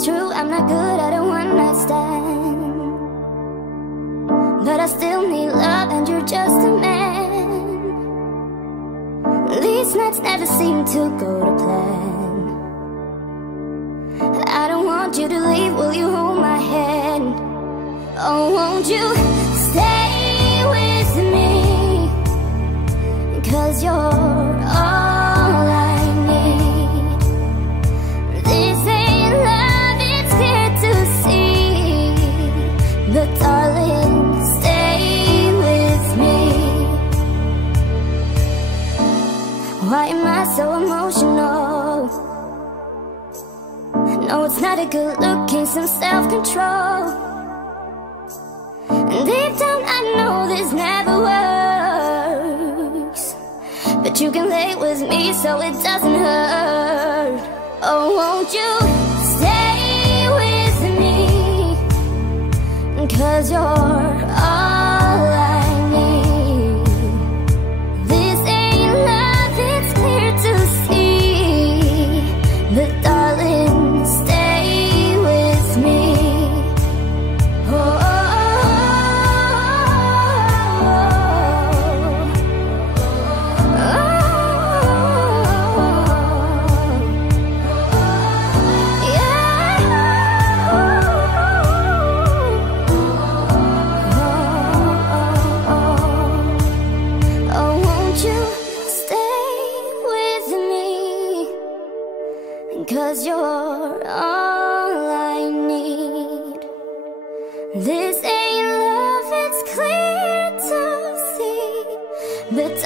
it's true, I'm not good at a one-night stand, but I still need love and you're just a man. These nights never seem to go to plan. I don't want you to leave, will you hold my hand? Oh, won't you stay with me? 'Cause you're all I need. This ain't love, it's clear to see, but darling, stay with me. Why am I so emotional? No, it's not a good look, gain some self-control. And deep down I know this never works, but you can lay with me so it doesn't hurt. Oh, won't you stay with me? 'Cause you're all I need. This ain't love, it's clear to see, but darling, stay with me. Oh, because you're all I need. This ain't love, it's clear to see, but